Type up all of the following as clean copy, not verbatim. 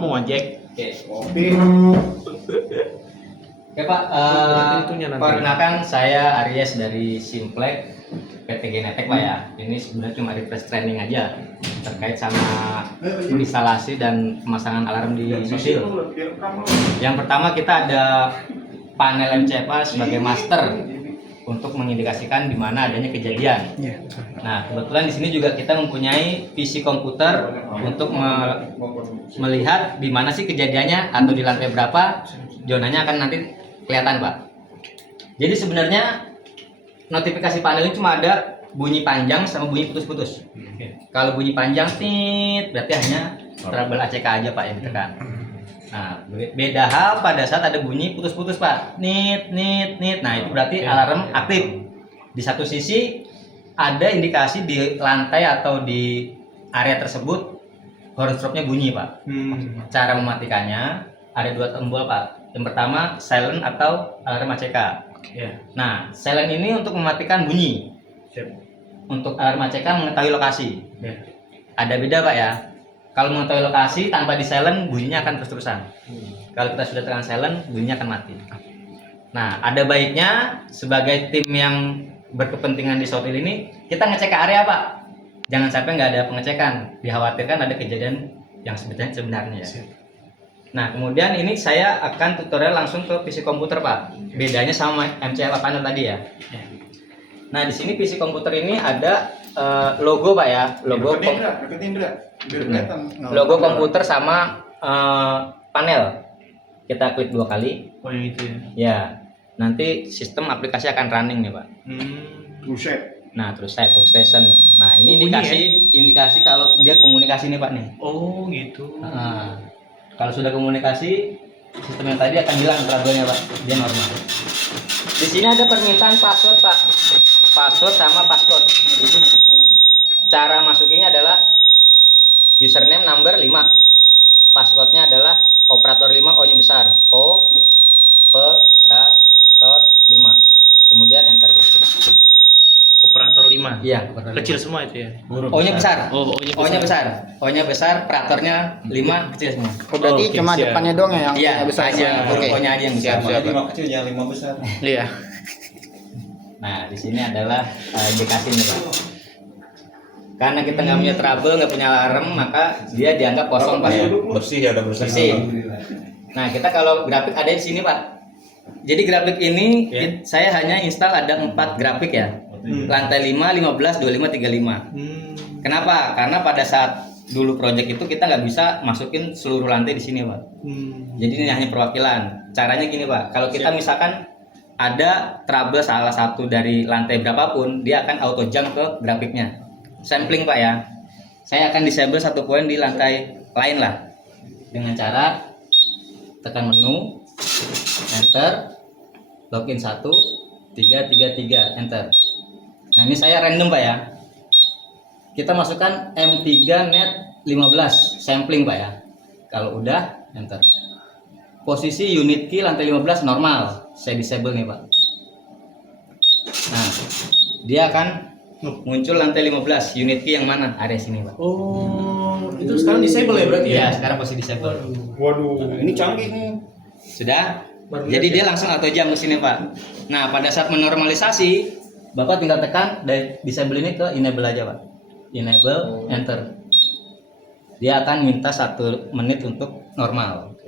Mau ojek. Oke. Kopi. Oke Pak, perkenalkan saya Aries dari Simplek PT Genetek Pak ya. Ini sebenarnya cuma refresh training aja terkait sama instalasi dan pemasangan alarm di mobil. Yang pertama kita ada panel MCFA sebagai master untuk mengindikasikan di mana adanya kejadian. Nah, kebetulan di sini juga kita mempunyai PC komputer untuk melihat di mana sih kejadiannya atau di lantai berapa zonanya akan nanti kelihatan Pak. Jadi sebenarnya notifikasi panel ini cuma ada bunyi panjang sama bunyi putus-putus. Kalau bunyi panjang tit berarti hanya trouble ACK aja Pak yang ditekan. Nah, beda hal pada saat ada bunyi putus-putus Pak. Nit. Nah, itu berarti alarm aktif. Di satu sisi ada indikasi di lantai atau di area tersebut horn strobe-nya bunyi Pak. Cara mematikannya ada dua tombol Pak. Yang pertama silent atau alarm ACK. Nah, silent ini untuk mematikan bunyi. Untuk alarm ACK mengetahui lokasi. Ada beda Pak ya. Kalau mengetahui lokasi tanpa di silent bunyinya akan terus-terusan. Kalau kita sudah tekan silent bunyinya akan mati. Nah, ada baiknya sebagai tim yang berkepentingan di Southil ini kita ngecek ke area Pak. Jangan sampai nggak ada pengecekan. Dikhawatirkan ada kejadian yang sebenarnya. Nah, kemudian ini saya akan tutorial langsung ke PC komputer Pak. Bedanya sama MCFA panel tadi ya. Nah, di sini PC komputer ini ada logo Pak ya, logo logo komputer sama panel. Kita klik 2 kali. Oh yang itu ya. Ya, nanti sistem aplikasi akan running nih Pak. Nah, terus saya workstation. Nah, ini indikasi kalau dia komunikasi nih Pak nih. Oh gitu. Nah, kalau sudah komunikasi, sistem yang tadi akan hilang trouble-nya Pak. Dia normal. Di sini ada permintaan password Pak. Password sama password. Cara masukinnya adalah username number 5. Passwordnya adalah operator 5 O-nya besar. Operator 5. Kemudian enter. Operator 5. Iya, Kecil semua itu ya. O-nya besar. Oh, O-nya besar. O-nya besar, operatornya 5 kecil semua. Oh, berarti Oke, cuma siap. depannya doang ya yang Iya, besar aja. Oke. O-nya aja yang besar. Siap. 5 kecil ya 5 besar. Iya. Nah, di sini adalah indikasinya Pak. Karena kita nggak punya trouble, nggak punya alarm, maka dia dianggap kosong Pak ya. Bersih ya, udah bersih. Bersih. Nah, kita kalau grafik ada di sini Pak. Jadi grafik ini saya hanya install ada 4 grafik ya. Lantai 5, 15, 25, 35. Kenapa? Karena pada saat dulu project itu kita nggak bisa masukin seluruh lantai di sini Pak. Jadi ini hanya perwakilan. Caranya gini Pak. Kalau kita misalkan ada trouble salah satu dari lantai berapapun, dia akan auto jump ke grafiknya. Sampling Pak ya. Saya akan disable satu poin di lantai lain lah. Dengan cara tekan menu, enter, login 1, 3, enter. Nah, ini saya random Pak ya. Kita masukkan M3 net 15 sampling Pak ya. Kalau udah enter. Posisi unit key lantai 15 normal. Saya disable nih Pak. Nah, dia akan muncul lantai 15. Unit key yang mana? Area sini Pak. Oh, itu sekarang disable ya berarti ya? Iya, sekarang posisi disable. Waduh, ini canggih nih. Sudah. Jadi dia langsung auto jump ke sini Pak. Nah, pada saat menormalisasi, Bapak tinggal tekan dari disable ini ke enable aja Pak. Enable, enter. Dia akan minta 1 menit untuk normal.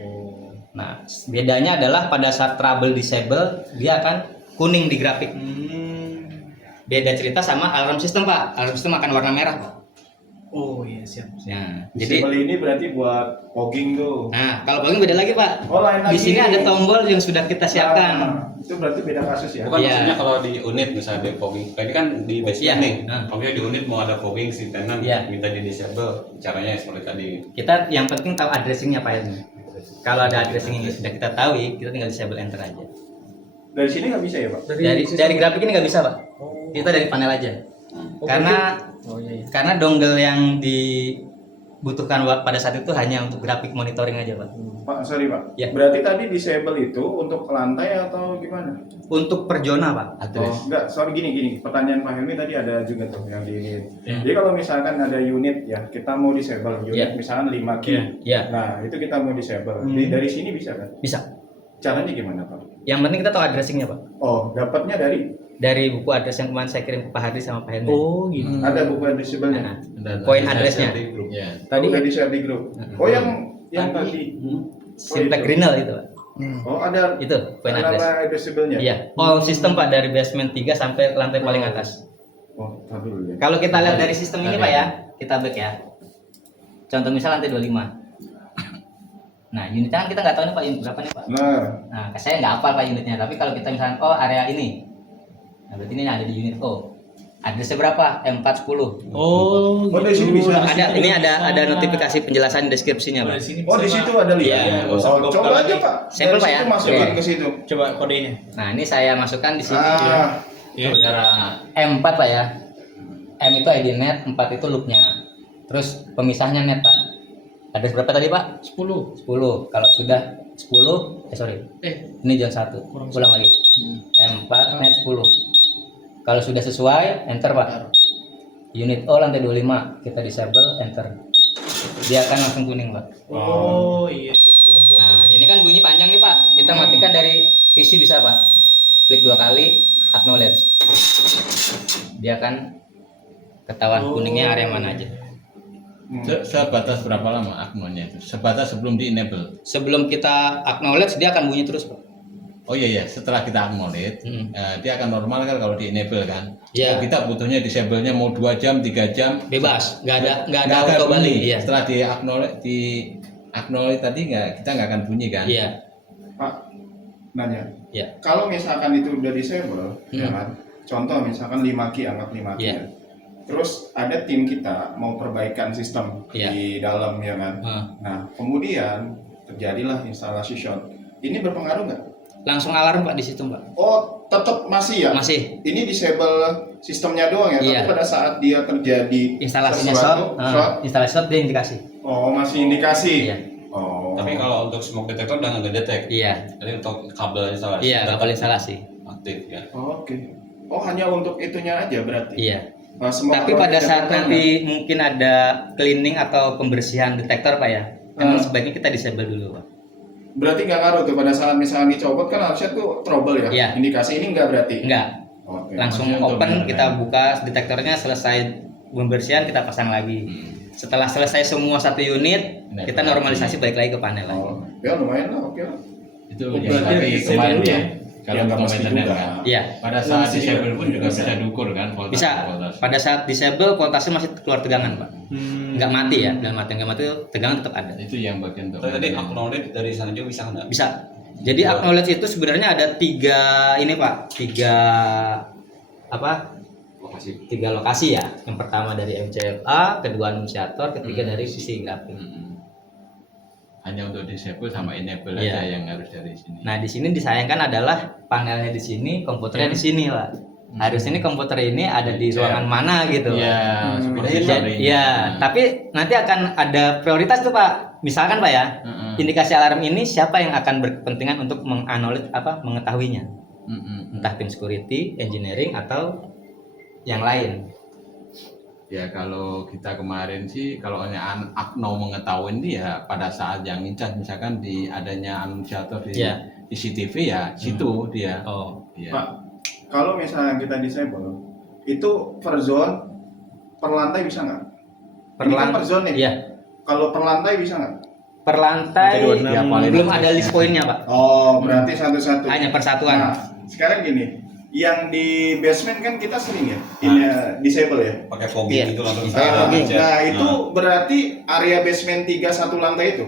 Nah, bedanya adalah pada saat trouble disable, dia akan kuning di grafik. Beda cerita sama alarm system Pak. Alarm system akan warna merah Pak. Oh iya siap. Nah, Jadi jadi ini berarti buat fogging tuh. nah, kalau fogging beda lagi Pak. Oh, lain Di lagi. sini ada tombol yang sudah kita siapkan. Itu berarti beda kasus ya. Bukan Iya. maksudnya kalau di unit misalnya di fogging. Ini kan di basement Iya. nih. Nah. Foggingnya di unit mau ada fogging si tenant Iya. minta di disable. Caranya seperti tadi. Kita yang penting tahu addressingnya Pak ini. Kalau ada addressing yang sudah kita tahu, kita tinggal disable enter aja. Dari sini nggak bisa ya, Pak? Dari grafik ini nggak bisa Pak. Kita dari panel aja. Karena Oh iya. karena dongle yang di butuhkan pada saat itu hanya untuk grafik monitoring aja Pak. Pak, sorry Pak. Ya. Berarti tadi disable itu untuk ke lantai atau gimana? Untuk per zona Pak. Oh, enggak, sorry gini. Pertanyaan Pak Helmi tadi ada juga tuh yang di unit. Ya. Jadi kalau misalkan ada unit ya, kita mau disable unit Ya. misalkan 5 K. Ya. Ya, Nah, itu kita mau disable. Dari sini bisa kan? bisa. Caranya gimana, Pak? Yang penting kita tahu addressingnya Pak. Oh, dapatnya Dari buku address yang kemarin saya kirim ke Pak Hadi sama Pak Helmi. Oh gitu. ada buku addressable-nya. Nah, Dan poin saya addressnya. share di grup. Ya. Tadi udah di-share di grup. Oh, yang tadi. Simplex itu. Grinnell itu Pak. Oh, ada Itu poin address. nama addressable-nya. Iya, all system Pak dari basement 3 sampai lantai paling atas. Oh, tar dulu ya. Kalau kita lihat dari sistem ini Pak ya, kita back ya. Contoh misal lantai 25. Nah, unitnya kan kita nggak tahu nih Pak unit berapa nih Pak. Nah, saya nggak hafal Pak unitnya, tapi kalau kita misalkan oh area ini, nah berarti ini ada di unit O. Addressnya berapa? M410. Oh, dari sini bisa. Ada ini ada notifikasi penjelasan deskripsinya Pak. Dari sini Oh, bisa, di Pak. situ ada lihat. Iya. Oh, coba aja, Pak. Sampel, Dari Pak, ya? situ masukin Oke. ke situ. Coba kodenya. Nah, ini saya masukkan di sini. Ah, Ya. Saudara M4 Pak ya. M itu ID net, 4 itu loopnya. Terus pemisahnya net Pak. Address berapa tadi Pak? 10. 10. Kalau sudah 10, ini jangan 1. Ulang lagi. M4 net 10. Kalau sudah sesuai, enter Pak. Unit O lantai 25, kita disable, enter. Dia akan langsung kuning Pak. Oh iya. Nah, ini kan bunyi panjang nih Pak. Kita matikan dari PC bisa Pak. Klik 2 kali, acknowledge. Dia akan ketahuan kuningnya area mana aja. Sebatas berapa lama aknonya itu? Sebatas sebelum di enable. Sebelum kita acknowledge, dia akan bunyi terus Pak. Oh iya, setelah kita acknowledge, dia akan normal kan kalau di enable kan. Iya. Kalau kita butuhnya disable-nya mau 2 jam, 3 jam, Bebas, nggak ada auto bunyi. balik. Iya. Setelah di acknowledge tadi kita nggak akan bunyi kan. Iya. Pak, nanya. Iya. Kalau misalkan itu udah disable, ya kan? Contoh misalkan 5K, anggap 5K. Iya. Ya. Terus ada tim kita mau perbaikan sistem Iya. di dalam, ya kan? Nah, kemudian terjadilah instalasi short. Ini berpengaruh nggak? Langsung alarm Pak di situ Pak. Oh, tetap masih ya? Masih. Ini disable sistemnya doang ya, Iya. tapi pada saat dia terjadi Instalasinya sesuatu, short, instalasi short dia indikasi. oh masih indikasi. Iya. Oh. Tapi kalau untuk smoke detector udah nggak detect. Iya. Jadi untuk kabel instalasi. Iya, tetap kabel instalasi. aktif ya. Oh, oke. Oh, hanya untuk itunya aja berarti. Iya. Semua Tapi pada proses saat detektornya. nanti mungkin ada cleaning atau pembersihan detektor Pak ya, memang sebaiknya kita disable dulu Pak. Berarti nggak ngaruh tuh pada saat misalnya dicopot kan harusnya tuh trouble ya. Iya. Indikasi ini nggak berarti. Enggak, Oke. langsung maksudnya untuk open benar, kita kan? buka detektornya, selesai pembersihan kita pasang lagi. Setelah selesai semua satu unit, Nah, kita normalisasi balik lagi ke panel lagi. Oh, ya lumayan lah, oke lah. Itu Oh, yang berarti tadi disable kemarin dulu ya? ya. Kalau Ya, nggak untuk mesti maintenance juga. kan. Iya, Pada Ya, saat mesti disable juga. pun juga bisa diukur kan voltase. bisa. Pada saat disable voltase masih keluar tegangan Pak. Nggak mati ya, dalam arti nggak mati, tegangan tetap ada. Itu yang bagian untuk Tapi tadi maintenance. acknowledge dari sana juga bisa nggak? Bisa. Jadi acknowledge itu sebenarnya ada 3 ini Pak, 3 apa? Lokasi. 3 lokasi ya. Yang pertama dari MCLA, kedua anunciator, ketiga dari sisi grafik. Hanya untuk disable sama enable Iya. aja yang harus dari sini. Nah, di sini disayangkan adalah panelnya di sini, komputernya di sini, Pak. Harus ini komputer ini ada di ruangan mana gitu. Iya, seperti Jadi, ya, tapi nanti akan ada prioritas tuh, Pak. Misalkan Pak ya, indikasi alarm ini siapa yang akan berkepentingan untuk mengetahuinya? Entah tim security, engineering atau yang lain. Ya kalau kita kemarin sih kalau hanya Akno mengetahui ini ya pada saat yang incas misalkan di adanya anunciator di Iya. CCTV ya situ dia. Oh, Iya. Pak, kalau misalnya kita disable, itu per zone, per lantai bisa nggak? Ini kan per zone nih. Iya. Kalau per lantai bisa nggak? Per lantai Lantai 26. belum ada list poinnya, Pak. Oh, berarti satu-satu. Hanya persatuan. Nah, sekarang gini, yang di basement kan kita sering ya, ini disable ya. Pakai fogging Iya. itu langsung Pakai saya fogging. aja. Nah, itu berarti area basement 3 satu lantai itu.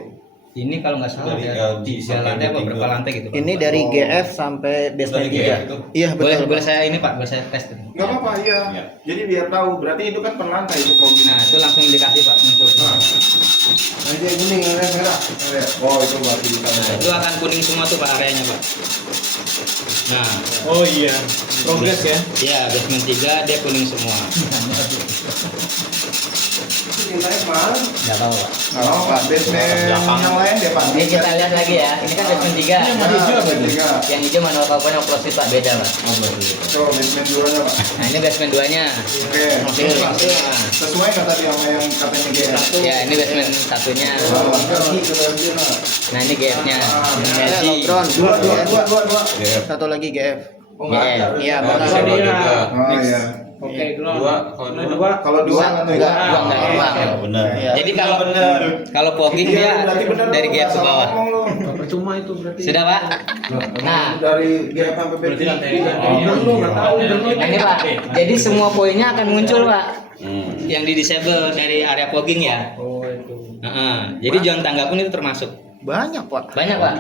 Ini kalau nggak salah Dari ya, LG 3 sampai lantai apa 3. berapa lantai gitu, Pak? Ini dari Oh. GF sampai basement Dari 3. GF itu. Iya boleh betul. boleh saya ini Pak, boleh saya tes. Nggak apa-apa, iya. Iya. Jadi biar tahu, berarti itu kan per lantai itu fogging. Nah, itu langsung indikasi Pak muncul. Nah, ini kuning, ini merah. Oh, itu berarti kita. Nah, itu akan kuning semua tuh Pak areanya, Pak. Nah, Oh iya, progres ya. iya basement 3 dia kuning semua. mintanya kemana? Nggak tahu Pak. Nggak lama Pak, basement yang lain deh Pak. Ini kita lihat lagi ya. Ini kan basement 3. Yang hijau apa itu? Yang hijau manual component operasi Pak, beda Pak. Coba basement 2-nya Pak. Nah ini basement 2-nya. Oke. Oke. Sesuai nggak tadi sama yang katanya GF? Ya ini basement 1-nya. Nah ini GF-nya. Energi. Dua. Satu lagi GF. GF. Iya, Oh, benar. bisa dua juga. Oh iya. Oke, Dua, kalau dua. Kalau dua Enggak normal. normal. Iya. Jadi kalau fogging dia dari GF ke bawah. Percuma itu berarti. Sudah Pak? Nah, Dari GF sampai Berarti lantai Lu nggak tahu. nah ini Pak. Jadi semua poinnya akan muncul Pak. Hmm. Yang di disable dari area fogging ya. Oh, itu. Jadi join tangga pun itu termasuk. Banyak, Pak. Banyak Pak.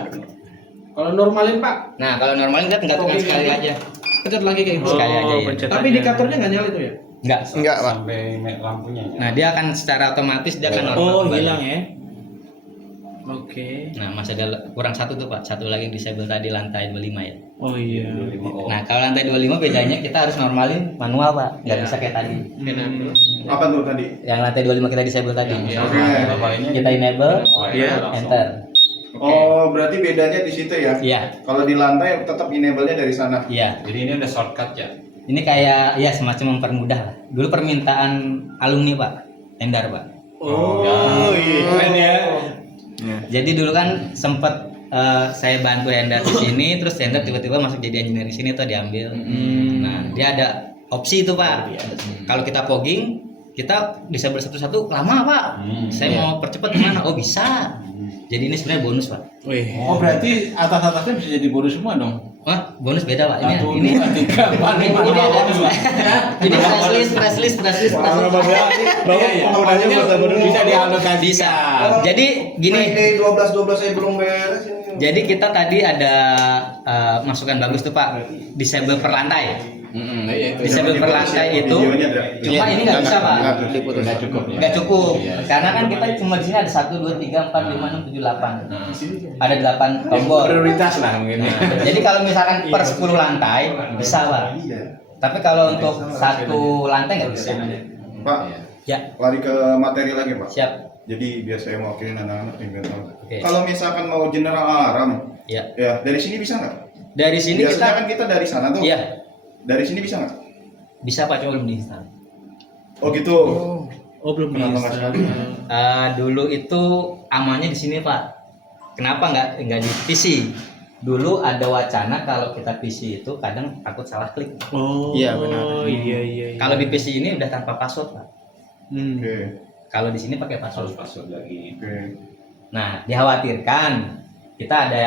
Kalau normalin Pak, Nah kalau normalnya kita tinggal tekan sekali aja. pencet lagi kayak gitu. Sekali aja ya. Tapi indikatornya nggak nyala itu ya? Enggak. Enggak, Pak. Sampai lampunya. Nah dia akan secara otomatis dia akan normal. Oh, kembali. hilang ya. Oke. Nah masih ada kurang satu tuh Pak. Satu lagi disable tadi lantai 25 ya. Oh iya. Oh. Nah kalau lantai 25 bedanya kita harus normalin manual Pak. Nggak bisa kayak tadi. apa tuh tadi? Yang lantai 25 kita disable tadi. Oke. Bapak ini. Kita enable, Iya. enter. Oh, berarti bedanya di situ ya? Iya. Kalau di lantai tetap enable-nya dari sana. Iya. Jadi ini udah shortcut ya. Ini kayak ya semacam mempermudah lah. Dulu permintaan alumni Pak. Endar Pak. Oh, iya. Keren ya. Jadi dulu kan sempet saya bantu Endar di sini, terus Endar tiba-tiba masuk jadi engineer di sini tuh diambil. Nah dia ada opsi itu Pak. Kalau kita fogging, kita bisa bersatu-satu lama Pak. Saya mau percepat gimana? Oh bisa. Jadi ini sebenarnya bonus Pak. Wih. Oh berarti atas-atasnya bisa jadi bonus semua dong? Wah bonus beda Pak. Ini Satu, ini dua, tiga, empat, lima, ini enam, ada tujuh. ini press list. Penggunanya bisa dialokasikan. Bisa. Jadi gini. 12 saya belum beres ini. Jadi kita tadi ada masukan bagus tuh Pak. Disable per lantai. Iya itu. Disable per lantai itu. Videonya ada. Cuma ini nggak bisa Pak. Nggak cukup ya. Nggak cukup. Iya. Karena kan kita cuma di sini ada 1, 2, 3, 4, 5, 6, 7, 8. Ada 8 tombol. Prioritas lah mungkin. Jadi kalau misalkan per 10 lantai bisa Pak. Tapi kalau untuk satu lantai nggak bisa. Pak, Ya, lari ke materi lagi Pak. siap. Jadi biar saya mewakili anak-anak nih biar tahu. Oke. Kalau misalkan mau general alarm, Ya. ya dari sini bisa nggak? Dari sini Biasanya kita kan kita dari sana tuh. Iya, Dari sini bisa nggak? bisa Pak, cuma belum diinstal. Oh gitu. Oh, belum Kenapa nggak bisa. sekali? Dulu itu amannya di sini Pak. Kenapa nggak di PC? Dulu ada wacana kalau kita PC itu kadang takut salah klik. Oh, Iya, benar. Iya. Kalau di PC ini udah tanpa password Pak. Oke. Kalau di sini pakai password. Password lagi. Oke. Nah, dikhawatirkan kita ada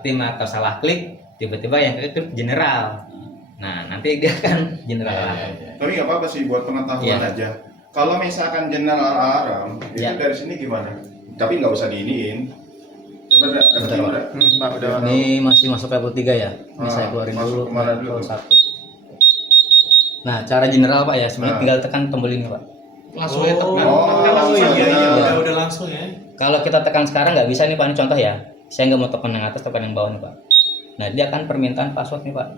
tim atau salah klik, tiba-tiba yang klik general. Nah, nanti dia kan general. Tapi nggak apa-apa sih buat pengetahuan Iya. aja. Kalau misalkan general alarm, itu Iya. dari sini gimana? Tapi nggak usah diiniin. Coba dapat Bentar, gimana? Pak udah. Ini masih masuk level 3 ya. Ini Ah, saya keluarin masuk dulu kemana level dulu? 1. Nah, cara general Pak ya, sebenarnya Ah. tinggal tekan tombol ini Pak. Langsung aja tekan. Oh, iya. Udah langsung ya. Kalau kita tekan sekarang nggak bisa nih Pak, ini contoh ya. Saya nggak mau tekan yang atas, tekan yang bawah nih Pak. Nah, dia akan permintaan password nih Pak.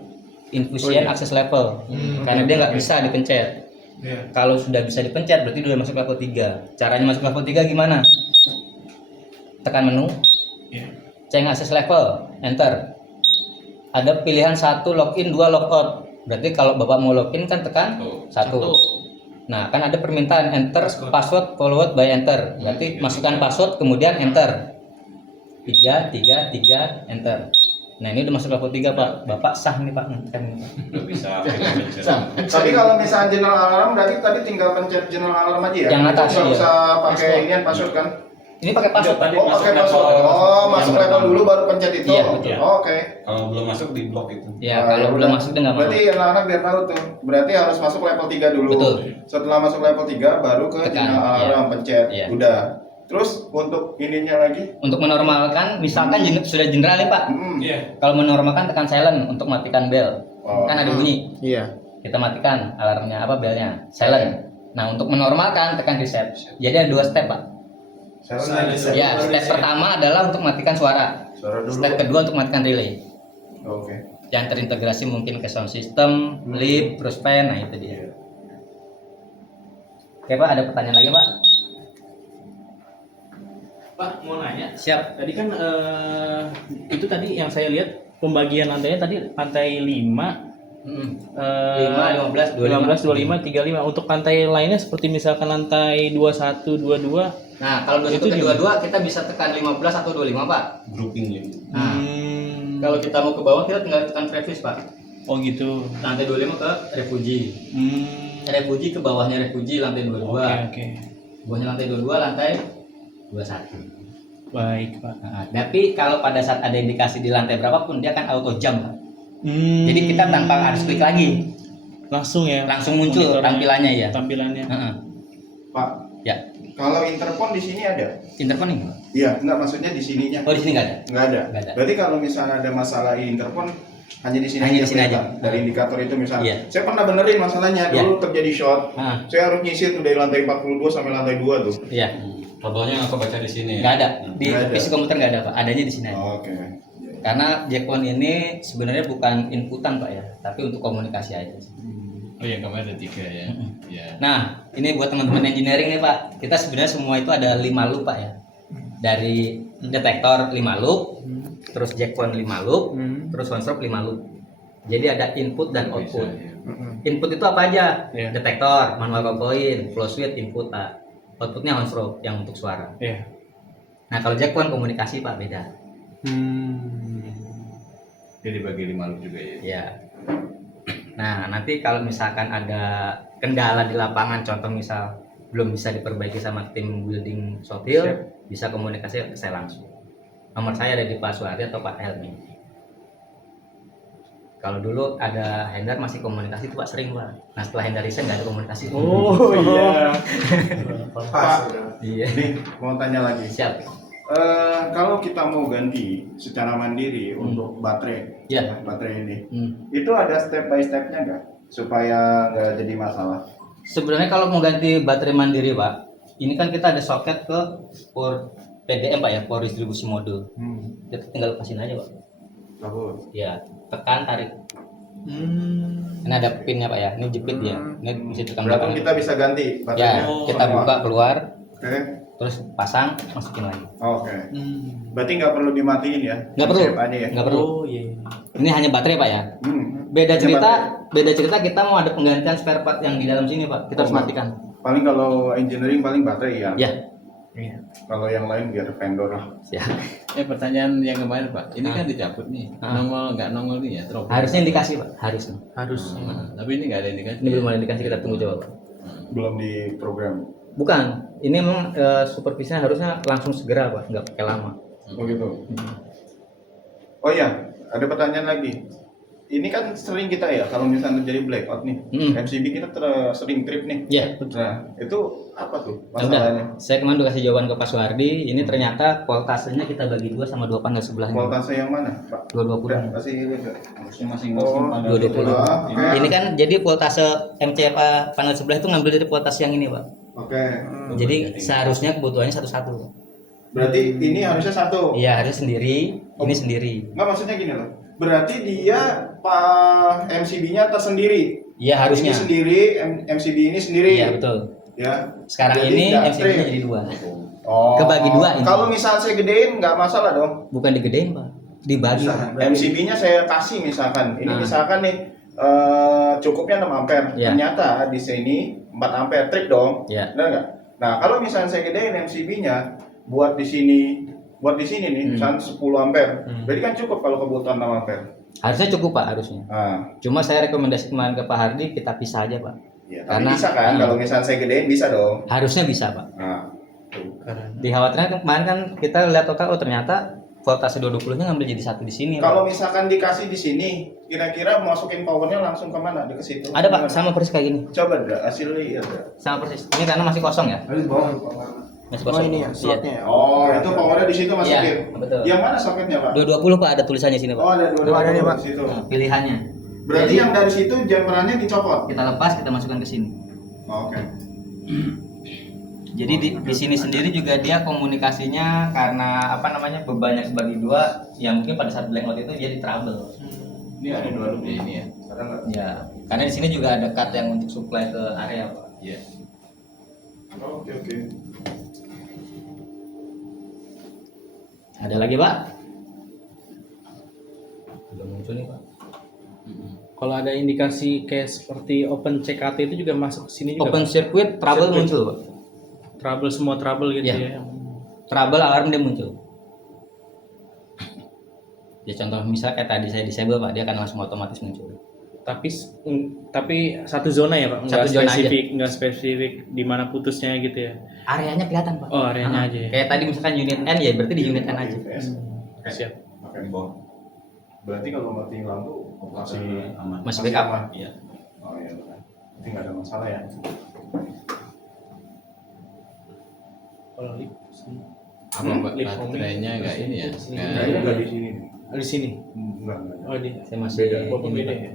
Infusion access level. Karena dia nggak bisa dipencet. Iya. Kalau sudah bisa dipencet berarti udah masuk level 3. Caranya masuk level 3 gimana? Tekan menu. Iya. Change access level, enter. Ada pilihan 1 login, 2 logout. Berarti kalau Bapak mau login kan tekan 1. Nah, kan ada permintaan enter password followed by enter. Berarti masukkan password kemudian enter. 3 enter. Nah, ini udah masuk level 3, Pak. Bapak sah nih, Pak. Udah bisa. Tapi kalau misalnya general alarm, berarti tadi tinggal pencet general alarm aja ya? Yang atas, Nggak iya. usah pakai inian password kan? Ini pakai password tadi. Oh, pakai password. Oh, masuk level dulu baru pencet itu. Iya, betul. Oh, oke. Kalau belum masuk di blok itu. Ya, Nah, kalau ya belum udah. masuk dia nggak mau. Berarti anak-anak biar tahu tuh. Berarti harus masuk level 3 dulu. Betul. Setelah masuk level 3 baru ke Tekan, general iya. alarm pencet. Iya. Udah. Terus untuk ininya lagi? Untuk menormalkan, misalkan sudah general nih, Pak. Iya. Kalau menormalkan tekan silent untuk matikan bell. Oh. Kan ada bunyi. Iya. Kita matikan alarmnya apa belnya, silent. Nah, untuk menormalkan tekan reset. Jadi ada 2 step, Pak. Silent. Ya, step pertama adalah untuk matikan suara. Suara dulu. Step kedua untuk matikan relay. Oke. Yang terintegrasi mungkin ke sound system, lip, terus pen, nah itu dia. Oke Pak, ada pertanyaan lagi Pak? Pak mau nanya. Siap. Tadi kan itu tadi yang saya lihat pembagian lantainya tadi lantai 5 5, 15, 15, 25, 35. Untuk lantai lainnya seperti misalkan lantai 21, 22. Nah, kalau 21 Itu ke 22 kita bisa tekan 15 atau 25, Pak. Grouping ya. Nah, kalau kita mau ke bawah kita tinggal tekan previs, Pak. Oh gitu. Lantai 25 ke refugi. Refugi ke bawahnya refugi lantai 22. Oke. Bawahnya lantai 22, lantai 21. Baik, Pak. Nah, tapi kalau pada saat ada indikasi di lantai berapapun dia akan auto jump, Pak. Jadi kita tanpa harus klik lagi, Langsung ya. langsung muncul Monitornya. tampilannya ya. Tampilannya. Pak. Ya. Kalau intercom di sini ada? Intercom ini? Iya, enggak maksudnya di sininya. Oh, di sini nggak ada. Enggak ada. Nggak ada. Berarti kalau misalnya ada masalah di intercom hanya di sini Hanya aja di sini kelihatan. aja. Dari indikator itu misalnya. Iya. Saya pernah benerin masalahnya dulu terjadi short. Nah, Saya harus nyisir tuh dari lantai 42 sampai lantai 2 tuh. iya. Totalnya aku baca di sini. Nggak ada. Di Nggak ada. PC komputer nggak ada, Pak. Adanya di sini aja. Oke. Karena Jackpot ini sebenarnya bukan inputan, Pak ya, tapi untuk komunikasi aja. Oh yang kemarin ada 3 ya. Ya. Nah, ini buat teman-teman engineering nih, Pak. Kita sebenarnya semua itu ada 5 loop, Pak ya. Dari detektor 5 loop, terus Jackpot 5 loop, terus OneStroke 5 loop. Jadi ada input dan output. Input itu apa aja? Iya. Detektor, manual coin, flow switch, input, Pak. Outputnya OneStroke yang untuk suara. Iya. Nah, kalau Jackpot komunikasi, Pak, beda. Jadi bagi 5 loop juga ya. Ya. Nah, nanti kalau misalkan ada kendala di lapangan, contoh misal belum bisa diperbaiki sama tim building sopir, bisa komunikasi ke saya langsung. Nomor saya ada di Pak Suhardi atau Pak Helmi. Kalau dulu ada Hendar masih komunikasi itu Pak sering, Pak. Nah, setelah Hendar resign nggak ada komunikasi. Oh iya. Pak, Iya. nih mau tanya lagi. Siap. Kalau kita mau ganti secara mandiri untuk baterai, Ya. baterai ini, Hmm. itu ada step by stepnya nggak supaya nggak jadi masalah? Sebenarnya kalau mau ganti baterai mandiri, Pak, ini kan kita ada soket ke power PDM, Pak ya, power distribusi modul. Kita tinggal lepasin aja, Pak. Bagus. Ya, tekan tarik. Ini ada pinnya, Pak ya. Ini jepit ya. Ini bisa tekan Berarti belakang. kita bisa ganti Ya, baterainya. kita buka keluar, Oke. terus pasang, masukin lagi. Oke. Berarti nggak perlu dimatiin ya? Nggak perlu. Save aja ya. Nggak perlu. Oh iya. Ini hanya baterai, Pak ya. Beda Hanya cerita, baterai. beda cerita kita mau ada penggantian spare part yang di dalam sini, Pak. Kita harus Oh, matikan. Paling kalau engineering paling baterai ya. Ya. Kalau yang lain biar vendor lah. Ya. Pertanyaan yang kemarin Pak, ini kan dicabut nih, Ah. nongol nggak nongol nih ya? Trouble. Harusnya indikasi, Pak. Harusnya. Harus. Tapi ini nggak ada indikasi. Ini belum ada indikasi, kita tunggu jawab, Pak. Belum di program. Bukan. Ini memang supervisinya harusnya langsung segera, Pak. Nggak pakai lama. Oh gitu. Oh iya, ada pertanyaan lagi. Ini kan sering kita ya kalau misalnya terjadi blackout nih, MCB kita sering trip nih. Ya. Nah, itu apa tuh Udah, masalahnya? saya kemarin udah kasih jawaban ke Pak Suhardi. Ini ternyata voltasenya kita bagi 2 sama 2 panel sebelahnya. Voltase yang mana, Pak? 220. Udah, kasih lihat nggak? Harusnya masing-masing Oh, pada 220. Oke. Ini kan jadi voltase MCFA panel sebelah itu ngambil dari voltase yang ini, Pak. Oke. Jadi seharusnya kebutuhannya satu-satu. Berarti ini harusnya satu. Iya, harusnya sendiri, ini sendiri. Enggak, maksudnya gini loh. Berarti dia Pak MCB-nya tersendiri. Iya, harusnya. Ini sendiri, MCB ini sendiri. Iya, betul. Ya. Sekarang Jadi ini nggak MCB-nya trip. jadi 2. Oh. Kebagi 2 ini. Kalau misalnya saya gedein nggak masalah dong. Bukan digedein, Pak. Dibagi. Bisa. MCB-nya saya kasih misalkan. Ini Nah. misalkan nih cukupnya 6 ampere. Iya. Ternyata di sini 4 ampere, trik dong. Iya. Benar nggak? Nah, kalau misalnya saya gedein MCB-nya buat di sini nih, misalnya 10 ampere. Berarti kan cukup kalau kebutuhan 6 ampere. Harusnya cukup, Pak, harusnya. Nah, Cuma saya rekomendasi kemarin ke Pak Hardi, kita pisah aja, Pak. ya, tapi Karena- bisa kan kalau misalnya saya gedein bisa dong. Harusnya bisa, Pak. Nah, Dikhawatirkan kemarin kan kita lihat total, oh ternyata voltase 220-nya ngambil jadi satu di sini, Pak. kalau misalkan dikasih di sini, kira-kira masukin powernya langsung kemana? Ke situ. Ada, Pak, Gimana? sama persis kayak gini. Coba deh hasilnya ya. Sama persis. Ini karena masih kosong ya? Masih kosong. ini ya, slotnya ya. Oh, itu powernya di situ masukin. Iya, betul. Yang mana soketnya, Pak? 220, Pak, ada tulisannya sini, Pak. Oh, ada dua Ada nih, Pak. di situ. Nah, pilihannya. Berarti Jadi- yang dari situ jumperannya dicopot. Kita lepas, kita masukkan ke sini. Oh, oke. Jadi di sini sendiri juga dia komunikasinya karena apa namanya bebannya kebagi 2, yang mungkin pada saat blackout itu dia di trouble. Ini ada 2 loop ya ini ya. Sekarang nggak. Ya, karena di sini juga ada cut yang untuk supply ke area, Pak. Iya. Oh, oke. Ada lagi Pak? Belum muncul nih Pak. Kalau ada indikasi kayak seperti open CKT itu juga masuk ke sini juga. Open Pak? circuit trouble Circuit. muncul Pak. Trouble, semua trouble gitu Iya. ya. Trouble alarm dia muncul. Ya contoh misal kayak tadi saya disable Pak, dia akan langsung otomatis muncul. Tapi satu zona ya Pak, Satu zona nggak spesifik di mana putusnya gitu ya. Areanya kelihatan Pak. Oh, areanya aja ya. Kayak tadi misalkan unit N ya berarti di unit N aja. Siap. Pakai bawah. Berarti kalau mati lampu masih aman. Masih backup. aman. Iya. Oh iya, berarti nggak ada masalah ya. Kalau lift sini. Apa Pak? Lift Baterainya nggak ini ya? Kayaknya nggak di sini. Oh, di sini. Enggak. Oh, di Saya masih Oh, ini, beda Pak. ya.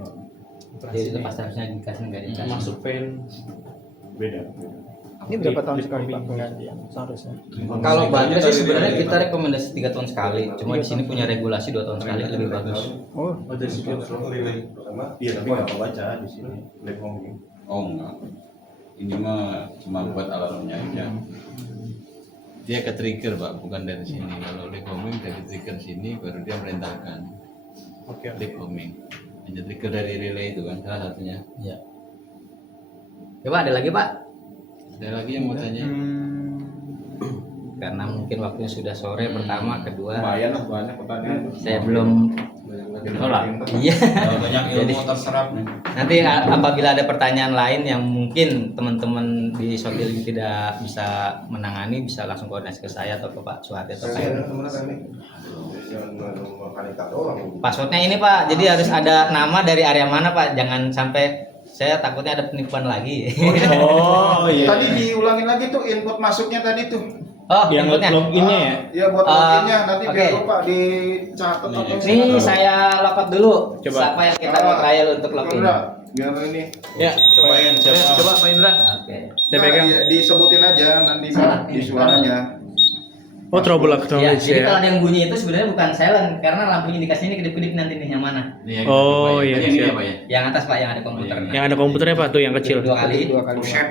Jadi itu pasti harusnya dikasih nggak dikasih. Masuk fan. Beda. Ini berapa tahun Lift sekali Pak? pumping ganti ya, seharusnya. Kalau baterai sih sebenarnya kita rekomendasi 3 tahun sekali. Cuma di sini punya regulasi 2 tahun sekali lebih bagus. Oh, Oh, dari situ. Iya, tapi nggak mau baca di sini. Live home. Oh enggak. Ini mah cuma buat alarmnya aja. Dia ke trigger Pak, bukan dari sini. Kalau live homing dari trigger sini baru dia merintahkan Oke. live homing. Hanya trigger dari relay itu kan salah satunya. Iya. Coba ada lagi Pak? Ada lagi yang mau tanya? Karena mungkin waktunya sudah sore pertama, kedua Lumayan lah, banyak pertanyaan. saya belum iya. Banyak ilmu terserap nih. Nanti apabila ada pertanyaan lain yang mungkin teman-teman di Sotil tidak bisa menangani, bisa langsung koordinasi ke saya atau ke Pak Suhardi atau saya. Passwordnya ini Pak, jadi harus ada nama dari area mana Pak, jangan sampai saya takutnya ada penipuan lagi. Oh, iya. Tadi diulangin lagi tuh input masuknya tadi tuh. Oh, Yang inputnya. loginnya ya. Iya buat loginnya nanti oke. biar lupa dicatat atau Ini saya lockout dulu. Coba. Siapa yang kita mau trial untuk login? Indra, biar ini. Ya, Cobain, siapa? Coba Pak Indra. Oke. Saya pegang. Nah, disebutin aja nanti Salah. di suaranya. Oh, trouble Ya, acknowledge jadi kalau ya. ada yang bunyi itu sebenarnya bukan silent karena lampu indikasinya ini kedip-kedip nanti nih yang mana? Ini yang Oh, Pak, ya. iya, Tadi yang ini siap. apa ya? Yang atas Pak yang ada komputernya. Yang ada komputernya Pak tuh yang kecil. 2 kali. dua kali. True set.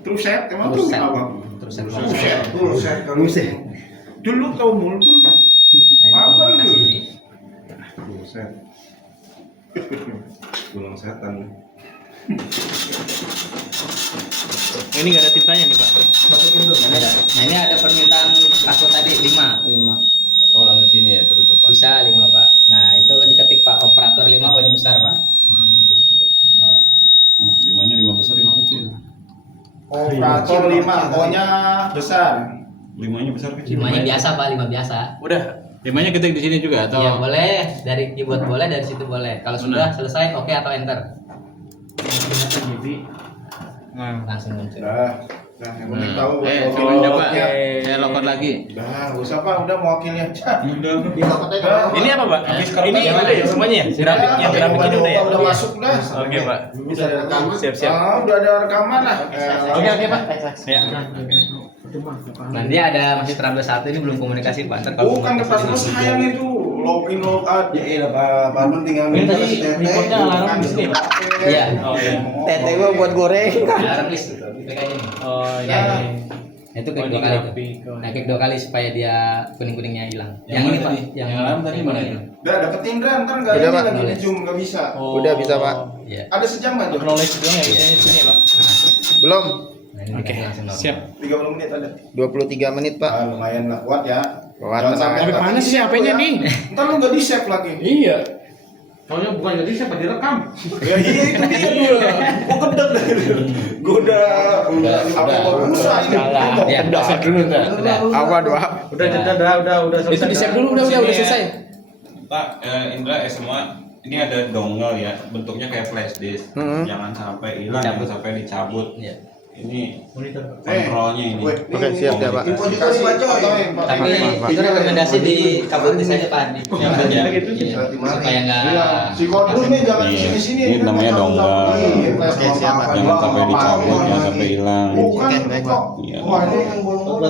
True set emang Terus true set. apa? Terus set. True set kalau dulu kau mulu tuh. Nah, ini Apa komunikasi itu? ini. True set. Gulang setan. Ini nggak ada tintanya nih Pak. Nah, ini ada permintaan password tadi 5. Oh langsung sini ya, tapi lupa. Bisa 5 Pak. Nah, itu diketik Pak operator 5 O-nya besar Pak. Oh, 5-nya 5 besar, 5 kecil. Operator 5, O-nya besar. 5-nya besar kecil. 5-nya biasa Pak, 5 biasa. Udah. 5-nya ketik di sini juga atau? Iya boleh, dari keyboard boleh, dari situ boleh. Kalau sudah selesai oke atau enter. Nah, Langsung muncul. Nah, yang penting tahu buat Tolong coba. wakilnya. Saya lockout lagi. Nah, gak usah Pak, udah mewakilnya aja. Udah. ini apa Pak? Ini udah ya semuanya ya? Grafik yang grafik ini udah ya? Udah masuk dah. Oke Pak. Bisa ada rekaman. Siap-siap. Udah ada rekaman lah. Oke Pak. Ya. Nanti ada masih trouble 1 ini belum komunikasi Pak. Ntar kalau Bukan kertas lu sayang itu. Login log out. Ya iya Pak, Pak tinggal Ini tadi reportnya alarm di sini. Iya. Oh iya. Teteh gua buat goreng. Alarm list PK-nya ini. Oh Ya. iya. Nah, itu Oh, klik ini 2 kali. grafik. Oh, Nah, klik 2 kali supaya dia kuning-kuningnya hilang. Yang Yang ini mana Pak, tadi? Yang alarm tadi mana itu? Udah dapetin Indra, ntar nggak Udah, ini Pak. lagi di Zoom nggak bisa. Oh. Udah bisa, Pak. Iya. Ada sejam nggak tuh? Acknowledge doang ya biasanya di sini Pak. Belum. Nah, ini Oke. langsung normal. Siap. 30 menit ada. 23 menit, Pak. Ah, lumayan lah, kuat ya. Kuat, Jangan tenang. sampai Tapi ntar panas sih di-save HP-nya lu ya. nih. Ntar lu nggak di save lagi. Iya. Soalnya bukan jadi siapa direkam. Ya iya itu dia dulu. Gua kedek dah. Gua udah apa gua rusak ini. Ya, Udah save dulu enggak? Udah. Awal doa. Udah udah selesai. Itu di save dulu udah selesai. Pak, Indra, semua ini ada dongle ya, bentuknya kayak flash disk. Mm-hmm. Jangan sampai hilang, Dicabut. jangan sampai dicabut. Iya. Ini kontrolnya ini. Oke, siap ya, Pak. Info juga dibacoin. Tapi itu rekomendasi dikabutin saja Pak di aja. Supaya enggak Iya, si kodus nih jangan di sini-sini. Ini namanya dongle. Oke, siap, Pak. Jangan sampai dicabut, jangan sampai hilang. Bukan, Oke, baik, Pak. Iya. Wah, ini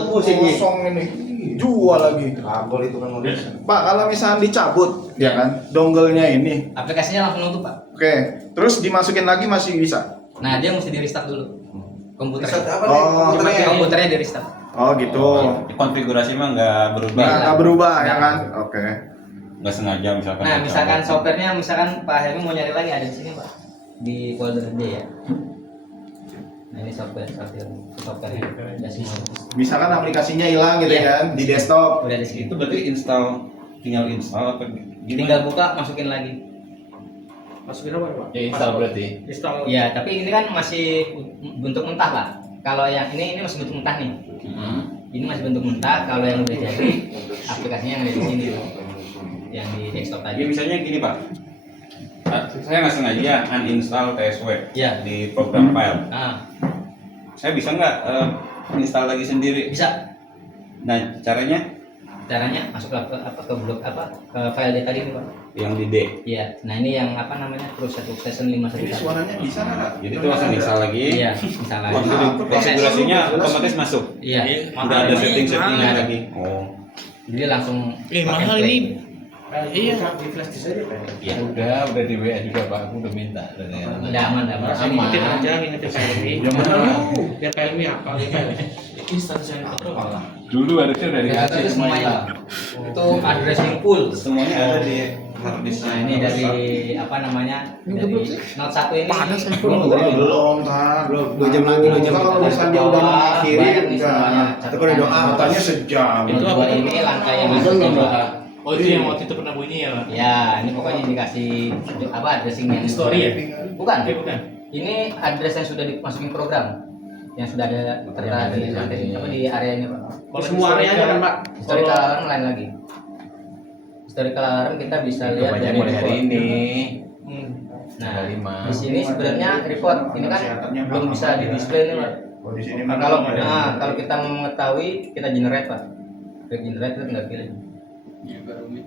kosong ini. Jual lagi. Pak, kalau misalnya dicabut, ya kan, dongle-nya ini. aplikasinya langsung nutup Pak. Oke, terus dimasukin lagi masih bisa. Nah, dia mesti di restart dulu. Komputernya. Oh, Komputernya di restart. Oh gitu. Konfigurasi mah nggak berubah. Nggak berubah ya kan? Oke. Nggak sengaja misalkan. Nah, dia misalkan cabut. softwarenya, misalkan Pak Helmi mau nyari lagi ada di sini Pak, di folder D ya. Nah ini softwarenya, udah semua. Misalkan aplikasinya hilang gitu Iya. kan di desktop. Udah di sini. Itu berarti tinggal install apa gimana? Tinggal buka, masukin lagi. Masukin apa Pak? Ya install berarti. Install. Ya, tapi ini kan masih bentuk mentah Pak. Kalau yang ini masih bentuk mentah nih. Ini masih bentuk mentah. Kalau yang udah jadi aplikasinya yang ada di sini, yang di desktop Ya tadi. misalnya gini Pak. Saya nggak sengaja uninstall TSW Ya. di program file. Nah, Saya bisa nggak install lagi sendiri? bisa. Nah caranya Caranya masuk ke blok ke file D tadi nih Pak. yang di D. Iya. Nah ini yang apa namanya session Ini 511. suaranya bisa nggak? Jadi itu langsung install lagi. Iya, misalnya. Konfigurasinya otomatis masuk. Iya. Udah ada setting-settingnya lagi. Oh. Jadi langsung. mahal pakai ini. play. Iya. Di flash disk aja Pak. Iya. Udah di WA juga Pak, aku udah minta. Udah aman, udah aman. Aman. Ngingetin aja, ngingetin Pak Helmi. Biar Pak Helmi apa gitu. Dulu harusnya udah Ya, dikasih itu semuanya. Itu addressing pool. Semuanya ada di hard disk. Nah ini dari apa namanya? Dari Note 1 ini. Belum kan. Belum, 2 jam lagi, 2 jam. Kalau misalnya dia udah mengakhiri Banyak nih semuanya. enggak. Tapi kalau doa katanya sejam. Itu apa ini langkah yang harus dicoba. Oh itu yang waktu itu pernah bunyi ya Pak? Ya, ini pokoknya dikasih apa addressing yang Story ya? Bukan. Bukan. Ini address yang sudah dimasukin program. Yang sudah ada tertera di lantai apa di area ini Pak. Di semua areanya kan Pak. Historical alarm lain lagi. Historical alarm kita bisa lihat banyak dari mulai hari report. ini. Nah, Tanggal 5. di sini sebenarnya report ini kan belum bisa di display nih Pak. Oh di sini Kalau kita mengetahui kita generate Pak. Kita generate itu tinggal pilih.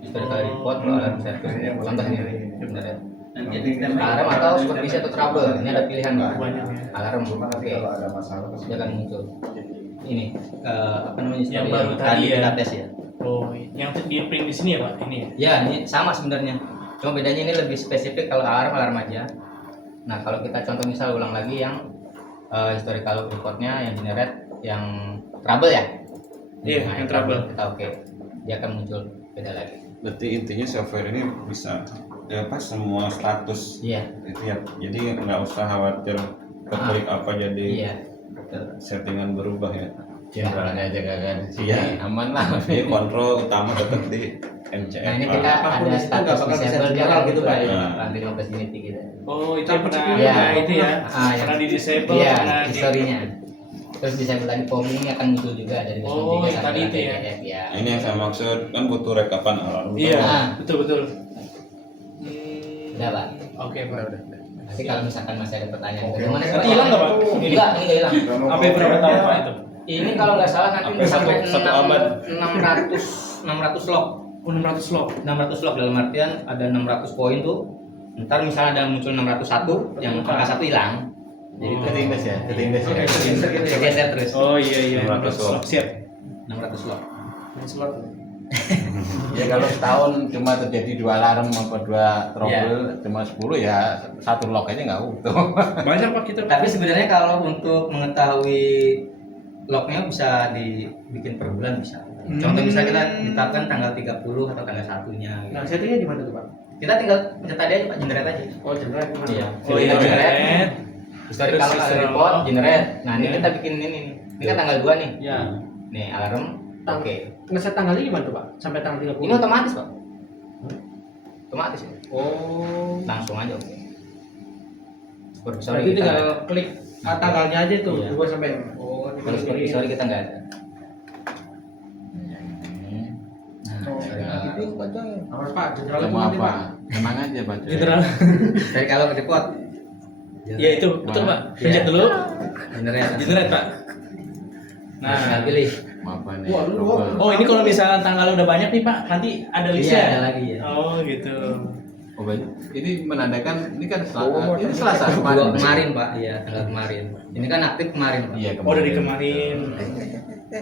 Historical report alarm service. Contoh ini generate. Alarm atau supervisi atau trouble. Ini ada pilihan Pak. Alarm oke. kalau ada masalah Dia akan muncul. Ini apa namanya? Yang story baru tadi ya? kita tes ya. Oh, yang di print di sini ya Pak? Ini ya? Ya, ini sama sebenarnya. Cuma bedanya ini lebih spesifik kalau alarm aja. Nah, kalau kita contoh misal ulang lagi yang historical reportnya yang generate yang trouble ya. Iya, Nah, yang trouble. Kita oke. Dia akan muncul beda lagi. Berarti intinya software ini bisa semua status Iya. itu ya. Jadi nggak usah khawatir klik apa jadi Iya. Betul. settingan berubah ya. Jenderalnya aja kagak di sini. Iya. Aman lah. Jadi kontrol utama tetap di MCF. Nah, ini kita apapun ada itu nggak status bakal bisa disable dia general kan gitu, Pak. Nah, lantai 15 unity kita. Oh itu yang pernah Iya. itu ya? Yang Pernah di disable, Iya, pernah di historinya. Terus disable tadi foaming akan muncul juga dari Oh, 03 yang sampai tadi itu ya? lantai ya. Nah, ini yang saya maksud kan butuh rekapan alarm. Iya, Ah. betul betul. Udah Pak. Oke Pak. Nanti kalau misalkan masih ada pertanyaan, Oke. bagaimana Nanti hilang nggak Pak? Enggak, ini nggak hilang. Sampai berapa tahun Pak itu? Ini kalau nggak salah nanti Sampai sampai satu abad. 600 log. Oh 600 log. 600 log dalam artian ada 600 poin tuh. Ntar misalnya ada muncul 601, yang angka 1 hilang. Jadi itu Ketindas ya, ketindas ya. geser terus. Oh iya iya. 600 log. Siap. 600 log. Slot. Ya kalau setahun cuma terjadi 2 alarm apa 2 trouble cuma 10 ya 1 lock aja nggak utuh. Banyak Pak kita. Tapi sebenarnya kalau untuk mengetahui lognya bisa dibikin per bulan bisa. Contoh misalnya kita ditetapkan tanggal 30 atau tanggal 1-nya gitu. Nah, settingnya di mana tuh Pak? Kita tinggal pencet tadi aja Pak, generate aja. Oh, generate. Iya. Oh iya generate. Historical Terus alarm report, generate. Nah, ini Iya. kita bikin ini. Ini kan tanggal 2 nih. Ya. Nih, alarm. Oke. Ngeset tanggalnya gimana tuh Pak? Sampai tanggal 30. Ini otomatis, Pak. Otomatis ya. Oh. Langsung aja oke. Supervisor Berarti kita tinggal klik tanggalnya aja tuh, Iya. 2 sampai. Oh, ini terus baru supervisor ini. kita nggak ada. Apa Pak? Generalnya Cuma nanti, apa? Tenang aja Pak. General. Dari kalau report. Ya itu betul Pak. Pencet dulu. Generate. Generate Pak. Nah, Nah. pilih. Apa nih? Wah, lu Trouble. Oh ini kalau misalkan tanggal udah banyak nih Pak, nanti ada Iya, listnya. ada lagi ya. Oh gitu. Oh, banyak. Ini menandakan ini kan Selasa. Ini Selasa Kemarin, kemarin. Pak. Iya, tanggal kemarin. Ini kan aktif kemarin, Pak. Iya, Oh dari kemarin.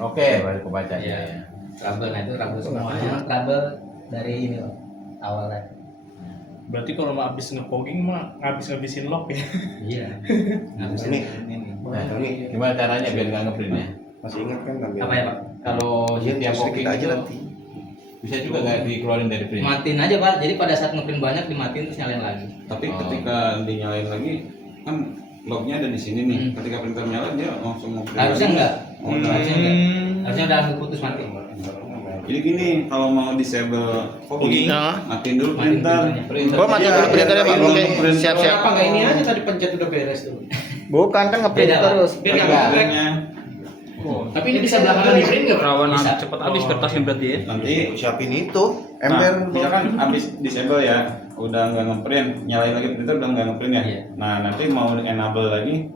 Oke, baru kebaca Iya. ya. Trouble, nah itu trouble semuanya. Trouble dari ini loh, awalnya. Berarti kalau mau habis nge-fogging mah ngabisin log ya. Iya. Ngabisin Ini. ini. Nah, gimana caranya biar nggak ngeprint ya? Masih ingat kan namanya? Apa ya Pak? Kalau Iya, setiap terus booking kita aja itu nanti. Bisa juga nggak dikeluarin dari print. matiin aja Pak. Jadi pada saat ngeprint banyak dimatiin terus nyalain lagi. Tapi Oh. ketika dinyalain lagi kan lognya ada di sini nih. Ketika printer nyala dia langsung nge-print Harusnya lagi. enggak. Oh, enggak. Harusnya enggak. Harusnya udah langsung putus mati. Jadi gini, kalau mau disable fogging, Nah. matiin dulu Matiin printer. printernya. Oh, mati dulu printernya Pak. Oke, siap-siap. Kenapa nggak ini aja tadi pencet udah beres tuh? Bukan kan ngeprint Beda, Pak. terus. Beda. Printernya Tapi ini bisa belakangan di print nggak? Rawan Bisa. cepat habis kertasnya berarti ya. nanti Siapin itu ember. misalkan habis disable ya, udah nggak ngeprint, nyalain lagi printer udah nggak ngeprint ya. Iya. Nah nanti mau enable lagi,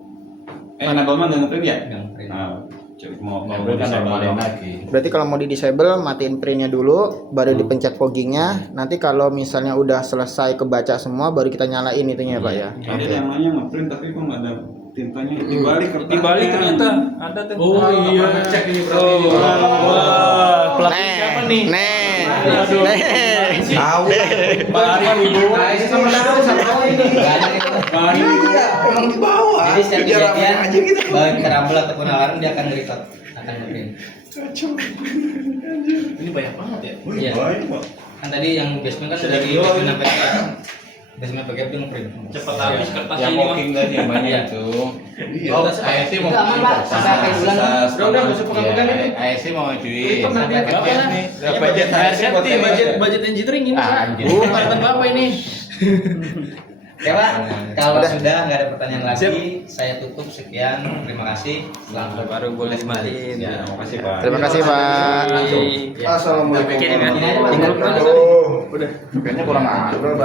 enable mah nggak ngeprint ya. Nggak nge-print. Nah, cek mau Ngeprint kan disable normalin doang. lagi. Berarti kalau mau di disable matiin printnya dulu, baru dipencet foggingnya. Nanti kalau misalnya udah selesai kebaca semua, baru kita nyalain itunya Pak ya. Ada namanya ngeprint tapi kok nggak ada tintanya dibalik kertasnya. Dibalik ternyata ada tuh. Oh iya. Cek ini berarti. Wah, pelaku siapa nih? Aduh. Tahu. Bari ibu. Nah, ini sama ini. Nggak ada gitu. Iya, emang di bawah. Jadi setiap Biar rame kejadian aja gitu. baik trouble ataupun alarm dia akan nge-record, akan nge-print. Ini banyak banget ya. Iya. Baik, Pak. Kan tadi yang basement kan dari Iya. basement sampai ke basement backup dia nge-print. Cepat habis kertasnya Yang ini mah. walking tadi yang banyak Iya. itu. Iya. Oh, ASC mau Itu aman, Pak. Sampai akhir bulan. Udah, nggak usah pegang-pegang ini. ASC mau cuy. Itu nanti Sampai Berapa akhir lah? nih. Ya, Budget budget HRC buat HRC, ini. budget engineering ini. Ah, Pak. anjir. Bukan Bapak ini. Oke Pak, kalau Udah. sudah nggak ada pertanyaan lagi, saya tutup sekian. Terima kasih. Selamat. Baru boleh matiin. Ya, makasih Pak. Terima kasih Pak. Langsung. Assalamualaikum. Kirim ya. Ini aja, Pak. Di grup mana? Oh, udah. Kayaknya kurang atur.